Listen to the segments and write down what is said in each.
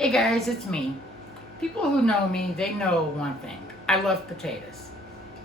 Hey guys, it's me. People who know me, they know one thing. I love potatoes.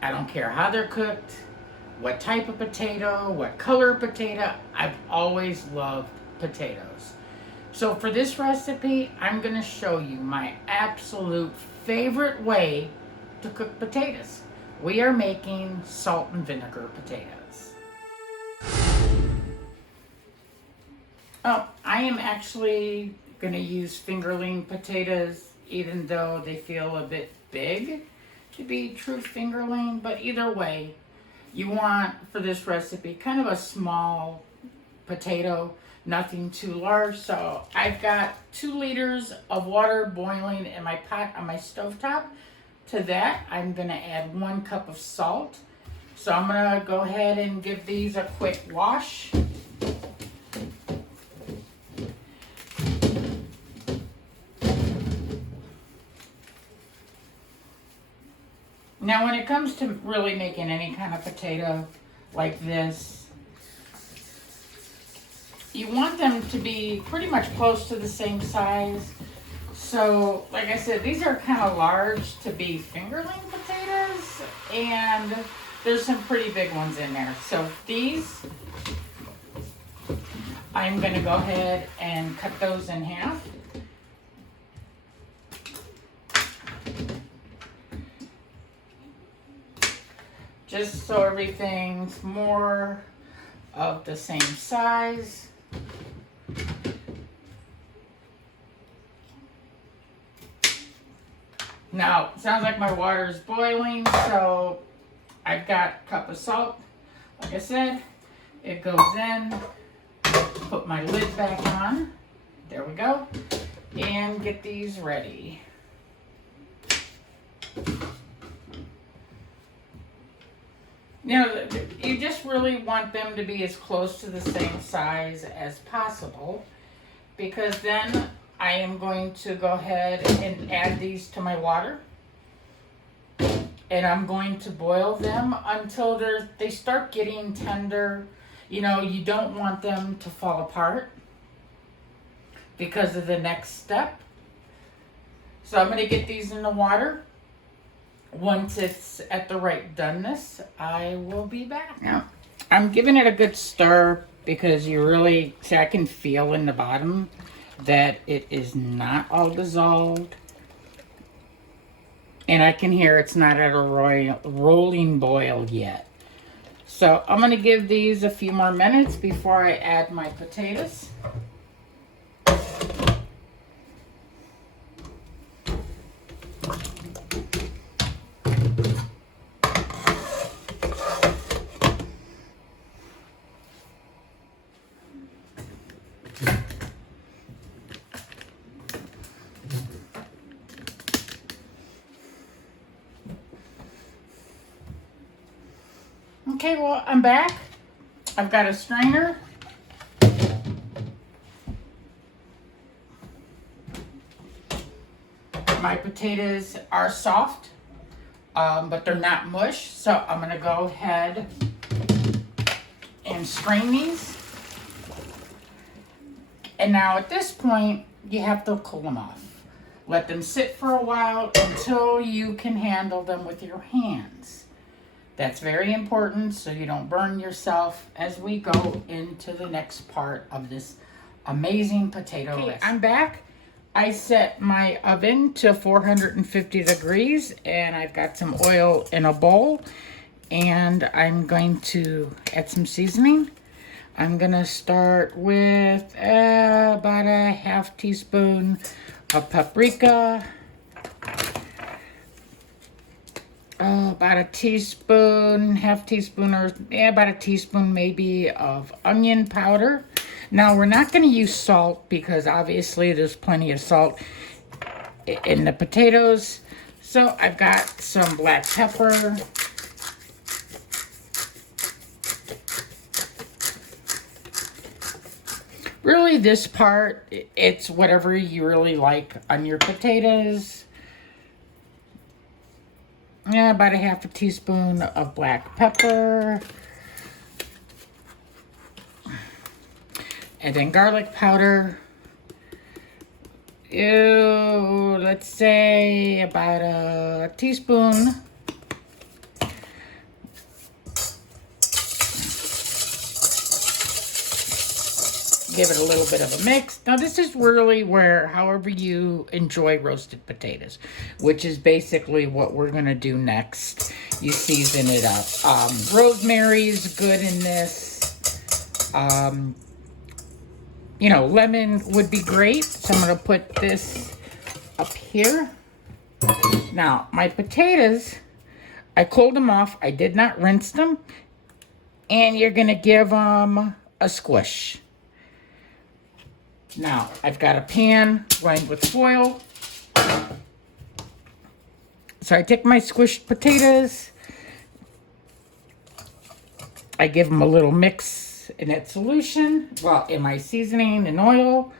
I don't care how they're cooked, what type of potato, what color of potato. I've always loved potatoes. So for this recipe, I'm going to show you my absolute favorite way to cook potatoes. We are making salt and vinegar potatoes. Oh, I am actually going to use fingerling potatoes, even though they feel a bit big to be true fingerling. But either way, you want, for this recipe, kind of a small potato, nothing too large. So I've got 2 liters of water boiling in my pot on my stovetop. To that, I'm going to add 1 cup of salt. So I'm going to go ahead and give these a quick wash. Now, when it comes to really making any kind of potato like this, you want them to be pretty much close to the same size. So, like I said, these are kind of large to be fingerling potatoes, and there's some pretty big ones in there. So these, I'm going to go ahead and cut those in half. Just so everything's more of the same size. Now, it sounds like my water is boiling, so I've got a cup of salt. Like I said, it goes in. Put my lid back on. There we go. And get these ready. Now, you just really want them to be as close to the same size as possible, because then I am going to go ahead and add these to my water, and I'm going to boil them until they start getting tender. You know, you don't want them to fall apart because of the next step. So I'm going to get these in the water. Once it's at the right doneness, I will be back. Now, I'm giving it a good stir because you really, see, I can feel in the bottom that it is not all dissolved. And I can hear it's not at a rolling boil yet. So I'm going to give these a few more minutes before I add my potatoes. Okay, well, I'm back. I've got a strainer. My potatoes are soft, but they're not mush. So I'm gonna go ahead and strain these. And now at this point, you have to cool them off. Let them sit for a while until you can handle them with your hands. That's very important so you don't burn yourself as we go into the next part of this amazing potato recipe. I'm back. I set my oven to 450 degrees and I've got some oil in a bowl, and I'm going to add some seasoning. I'm gonna start with about a half teaspoon of paprika, about a teaspoon, half teaspoon, or about a teaspoon maybe of onion powder. Now, we're not going to use salt because obviously there's plenty of salt in the potatoes. So I've got some black pepper. Really, this part, it's whatever you really like on your potatoes. Yeah, about a half a teaspoon of black pepper. And then garlic powder. Ew, So let's say about a teaspoon. Give it a little bit of a mix. Now this is really where, however you enjoy roasted potatoes, which is basically what we're gonna do next. You season it up. Rosemary is good in this. You know, lemon would be great. So I'm gonna put this up here. Now, my potatoes, I cooled them off. I did not rinse them. And you're gonna give them a squish. Now, I've got a pan lined with foil. So I take my squished potatoes. I give them a little mix in that solution. Well, in my seasoning and oil.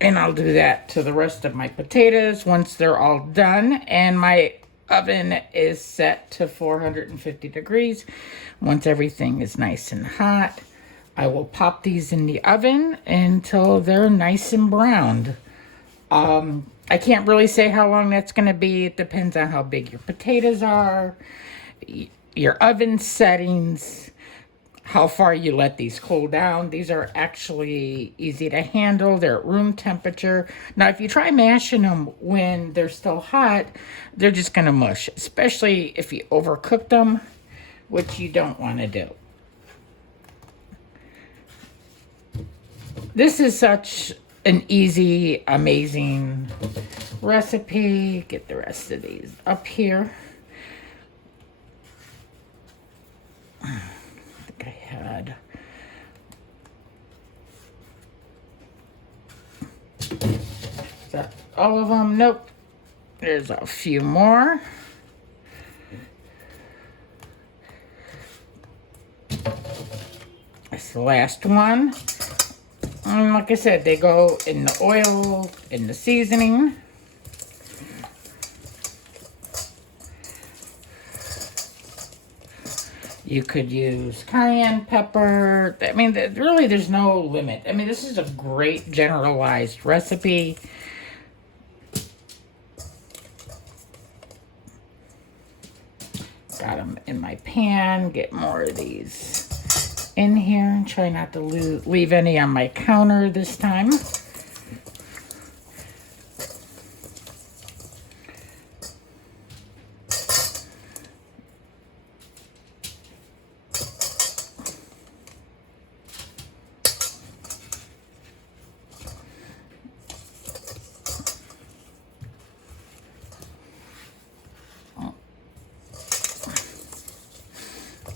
And I'll do that to the rest of my potatoes once they're all done. And my oven is set to 450 degrees. Once everything is nice and hot, I will pop these in the oven until they're nice and browned. I can't really say how long that's going to be. It depends on how big your potatoes are, your oven settings, how far you let these cool down. These are actually easy to handle. They're at room temperature. Now, if you try mashing them when they're still hot, they're just going to mush, especially if you overcook them, which you don't want to do. This is such an easy, amazing recipe. Get the rest of these up here. I think I had... Is that all of them? Nope. There's a few more. That's the last one. And like I said, they go in the oil, in the seasoning. You could use cayenne pepper. I mean, really, there's no limit. I mean, this is a great generalized recipe. Got them in my pan. Get more of these in here and try not to leave any on my counter this time.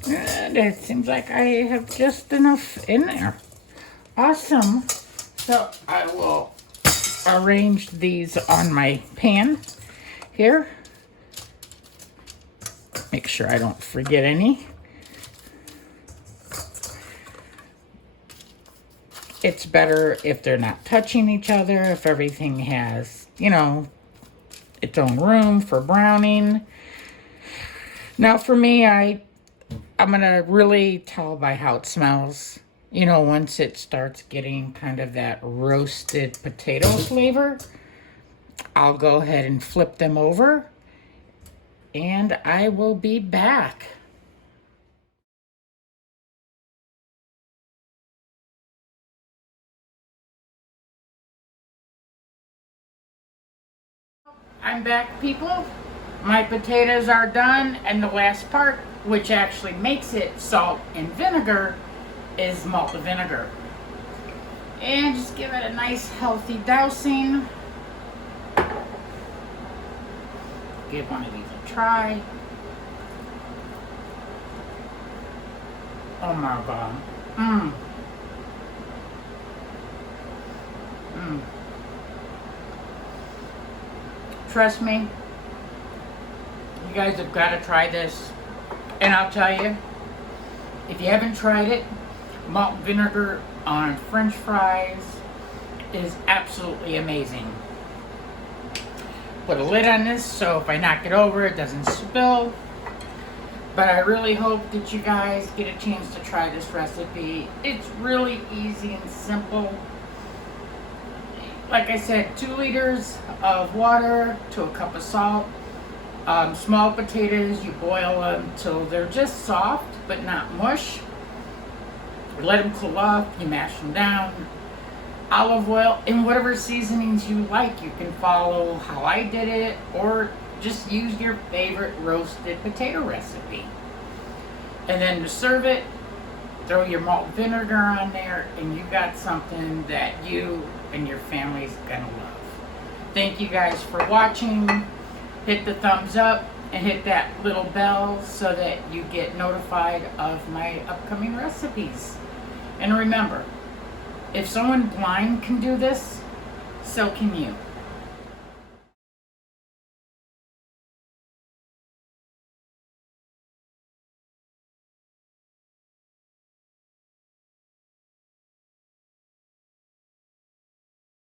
And it seems like I have just enough in there. Awesome. So I will arrange these on my pan here. Make sure I don't forget any. It's better if they're not touching each other, if everything has, you know, its own room for browning. Now for me, I'm going to really tell by how it smells. You know, once it starts getting kind of that roasted potato flavor, I'll go ahead and flip them over and I will be back. I'm back, people. My potatoes are done, and the last part, which actually makes it salt and vinegar, is malt vinegar. And just give it a nice healthy dousing. Give one of these a try. Oh my God. Trust me, you guys have got to try this. And I'll tell you, if you haven't tried it, malt vinegar on French fries is absolutely amazing. Put a lid on this so if I knock it over, it doesn't spill. But I really hope that you guys get a chance to try this recipe. It's really easy and simple. Like I said, 2 liters of water to a cup of salt. Small potatoes, you boil them till they're just soft but not mush. Let them cool off, you mash them down. Olive oil and whatever seasonings you like. You can follow how I did it or just use your favorite roasted potato recipe. And then to serve it, throw your malt vinegar on there and you got something that you and your family's gonna love. Thank you guys for watching. Hit the thumbs up and hit that little bell so that you get notified of my upcoming recipes. And remember, if someone blind can do this, so can you.